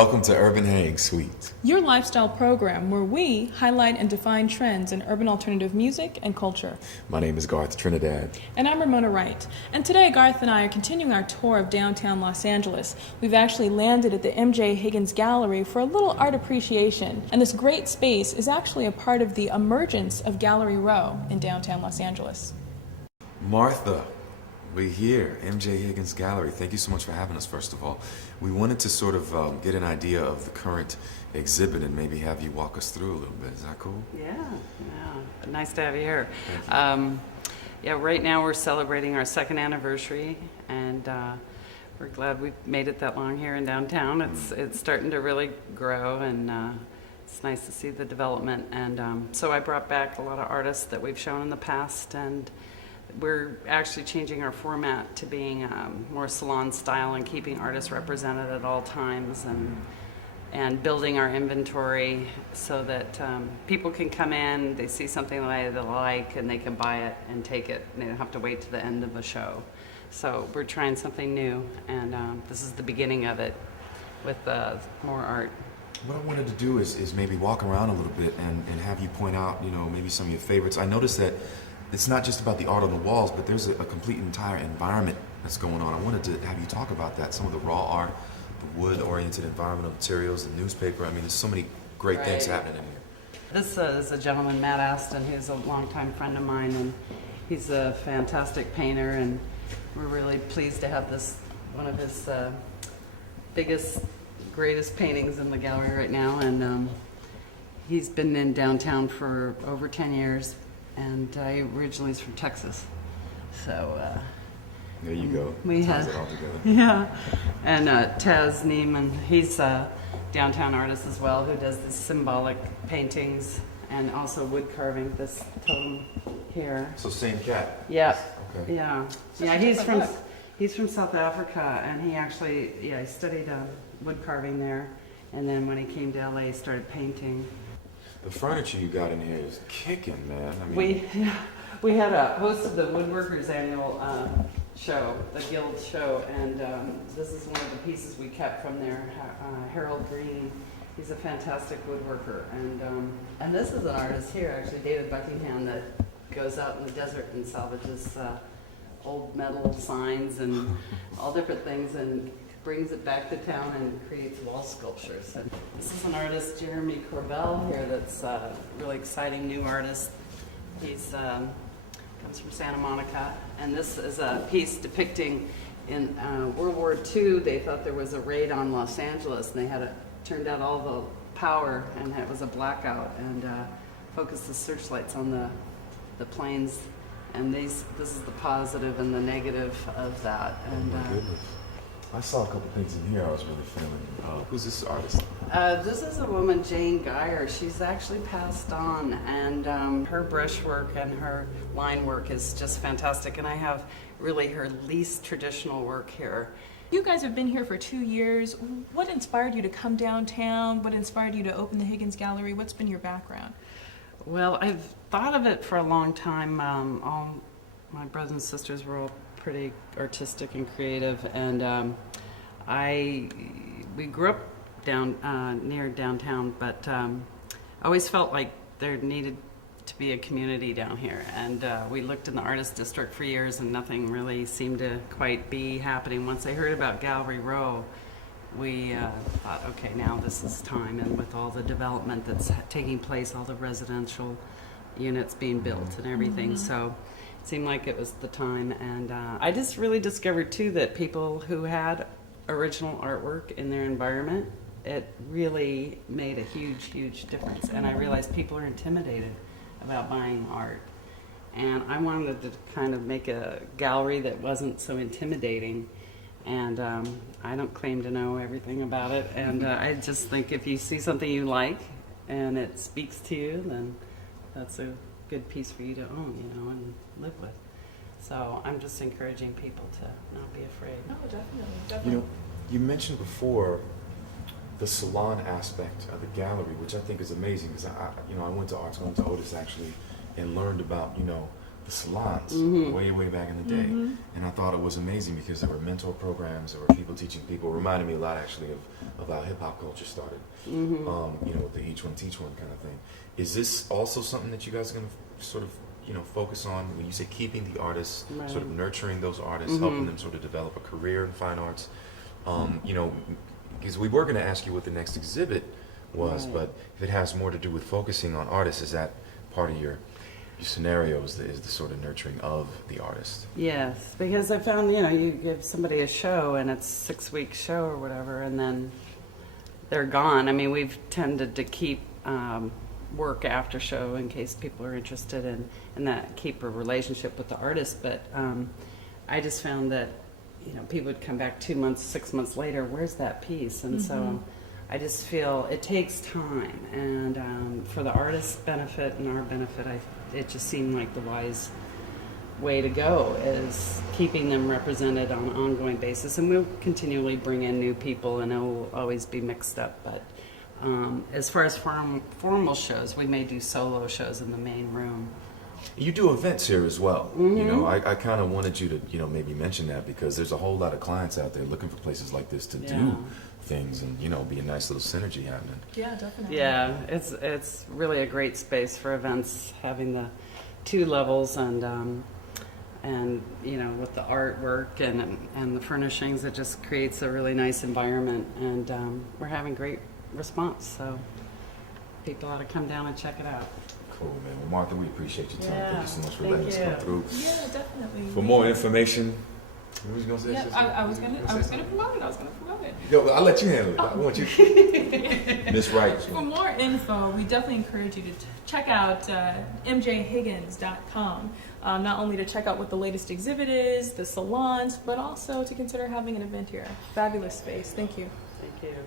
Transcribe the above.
Welcome to Urban Hang Suite. Your lifestyle program where we highlight and define trends in urban alternative music and culture. My name is Garth Trinidad. And I'm Ramona Wright. And today Garth and I are continuing our tour of downtown Los Angeles. We've actually landed at the MJ Higgins Gallery for a little art appreciation. And this great space is actually a part of the emergence of Gallery Row in downtown Los Angeles. Martha, we're here, MJ Higgins Gallery. Thank you so much for having us, first of all. We wanted to sort of get an idea of the current exhibit and maybe have you walk us through a little bit. Is that cool? Yeah. Nice to have you here. Yeah, right now we're celebrating our second anniversary, and we're glad we've made it that long here in downtown. It's starting to really grow, and it's nice to see the development. And so I brought back a lot of artists that we've shown in the past, and we're actually changing our format to being more salon style and keeping artists represented at all times, and building our inventory so that people can come in, they see something that they like, and they can buy it and take it, and they don't have to wait to the end of a show. So we're trying something new, and this is the beginning of it with more art. What I wanted to do is maybe walk around a little bit and have you point out, maybe some of your favorites. I noticed that it's not just about the art on the walls, but there's a complete entire environment that's going on. I wanted to have you talk about that, some of the raw art, the wood-oriented environmental materials, the newspaper. I mean, there's so many great things happening in here. This is a gentleman, Matt Aston, who's a longtime friend of mine, and he's a fantastic painter, and we're really pleased to have this, one of his biggest, greatest paintings in the gallery right now, and he's been in downtown for over 10 years. And I originally is from Texas, so there you go. We ties had it all together. Yeah, and Taz Neiman, he's a downtown artist as well, who does these symbolic paintings and also wood carving. This totem here. So same cat. Yeah. Okay. Yeah. He's from South Africa, and he actually he studied wood carving there, and then when he came to LA, he started painting. The furniture you got in here is kicking, man. I mean, we had a host of the Woodworkers annual show, the Guild show, and this is one of the pieces we kept from there. Harold Green, he's a fantastic woodworker, and this is an artist here, actually, David Buckingham, that goes out in the desert and salvages old metal signs and all different things, and brings it back to town and creates wall sculptures. And this is an artist, Jeremy Corbell, here, that's a really exciting new artist. He's comes from Santa Monica, and this is a piece depicting in World War II. They thought there was a raid on Los Angeles, and they had turned out all the power, and it was a blackout, and focused the searchlights on the planes. And this is the positive and the negative of that. And oh my goodness. I saw a couple things in here I was really feeling. Who's this artist? This is a woman, Jane Geyer. She's actually passed on, and her brushwork and her line work is just fantastic. And I have really her least traditional work here. You guys have been here for 2 years. What inspired you to come downtown? What inspired you to open the Higgins Gallery? What's been your background? Well, I've thought of it for a long time. All my brothers and sisters were all pretty artistic and creative, and we grew up near downtown, but I always felt like there needed to be a community down here, and we looked in the artist district for years, and nothing really seemed to quite be happening. Once I heard about Gallery Row, we thought, okay, now this is time, and with all the development that's taking place, all the residential units being built and everything, so it seemed like it was the time. And I just really discovered too that people who had original artwork in their environment, it really made a huge difference. And I realized people are intimidated about buying art, and I wanted to kind of make a gallery that wasn't so intimidating. And I don't claim to know everything about it, and I just think if you see something you like and it speaks to you, then that's a good piece for you to own, and live with. So I'm just encouraging people to not be afraid. No, definitely. You mentioned before the salon aspect of the gallery, which I think is amazing, because I went to Arts, I went to Otis actually, and learned about the salons Mm-hmm. way back in the day, and I thought it was amazing because there were mentor programs, there were people teaching people. It reminded me a lot actually of how hip hop culture started. Mm-hmm. You know, with the each one teach one kind of thing. Is this also something that you guys are going to sort of focus on when you say keeping the artists, Right. sort of nurturing those artists, Mm-hmm. helping them sort of develop a career in fine arts? You know, because we were going to ask you what the next exhibit was, Right. but if it has more to do with focusing on artists, is that part of your scenarios? Is the sort of nurturing of the artist? Yes, because I found, you give somebody a show and it's 6 week show or whatever, and then they're gone. I mean, we've tended to keep work after show in case people are interested in that, keep a relationship with the artist. But I just found that, people would come back 2 months, 6 months later, where's that piece? And so I just feel it takes time. And for the artist's benefit and our benefit, it just seemed like the wise way to go is keeping them represented on an ongoing basis. And we'll continually bring in new people, and it will always be mixed up. But as far as formal shows, we may do solo shows in the main room. You do events here as well. I kind of wanted you to maybe mention that, because there's a whole lot of clients out there looking for places like this to do things, and be a nice little synergy happening. Yeah, definitely. Yeah, it's really a great space for events, having the 2 levels, and with the artwork and the furnishings, it just creates a really nice environment, and we're having great response. So people ought to come down and check it out. Cool, man. Well, Martha, we appreciate your time. Yeah, Thank you so much for thank letting us come you. through. Yeah, definitely. For more information, what was you gonna say? Yeah, sister? I was gonna Say promote it. Yo, I'll let you handle it. I want you. Miss Wright. For more info, we definitely encourage you to check out mjhiggins.com. Not only to check out what the latest exhibit is, the salons, but also to consider having an event here. Fabulous space. Thank you. Thank you.